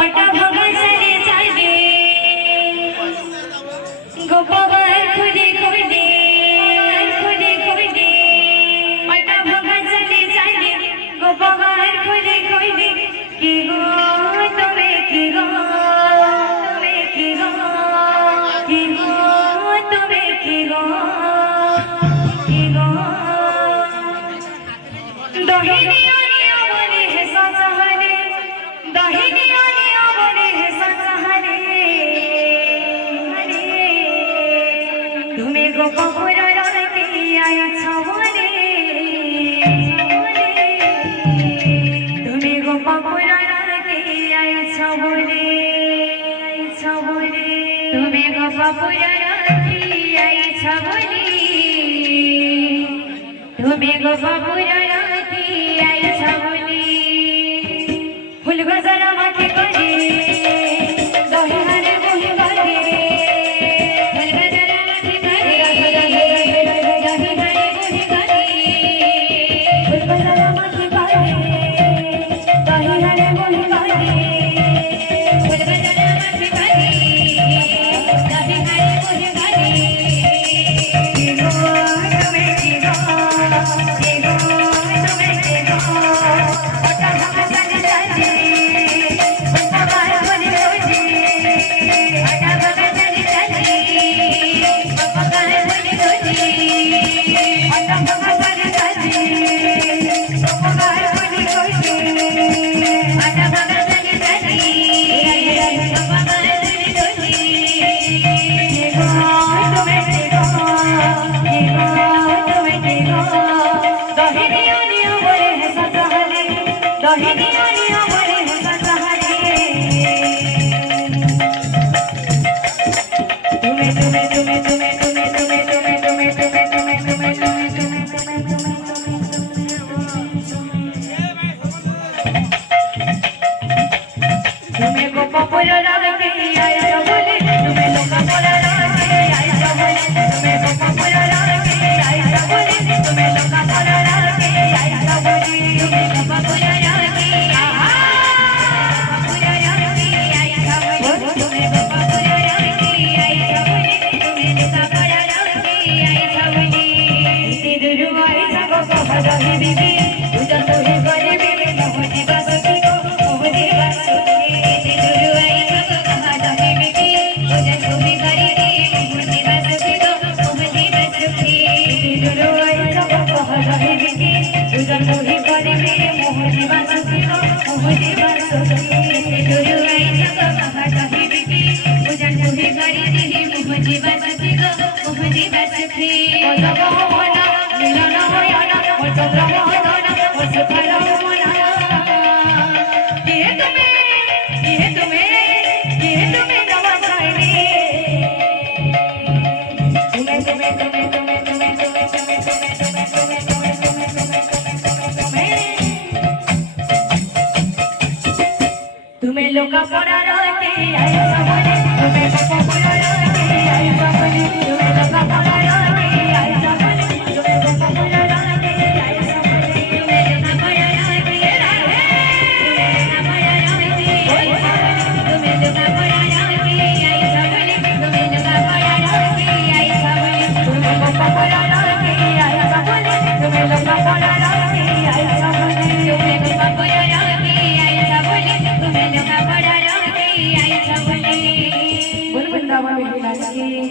ওটা ভাঙা সারে চাইবে গোপাল খুঁজে খুঁজে খুঁজে খুঁজে ওটা ভাঙা সারে চাইবে গোপাল খুঁজে খুঁজে কি গো তুমি কি গো তুমি কি গো কি গো তুমি কি গো কি গো দহিনী तुम्हें गोपापुर राते आया छवले तुम्हें गोपापुर राते आया छवले छवले तुम्हें गोपापुर राते आया छवले तुम्हें गोपापुर राते आया छवले फूल गजरा माथे करे तुम्हें लोका पड़ा रहते आई सबने तुम्हें लोका पड़ा रहते आई सबने तुम्हें लोका पड़ा रहते आई सबने तुम्हें लोका पड़ा रहते आई सबने तुम्हें लोका पड़ा रहते तुम्हें लोका पड़ा रहते आई सबने तुम्हें लोका पड़ा रहते आई सबने तुम्हें लोका पड़ा रहते आई सबने तुम्हें लोका पड़ा रहते आई सबने तुम्हें लोका पड़ा रहते आई सबने तुम्हें लोका पड़ा रहते आई सबने बुलबुल दावा में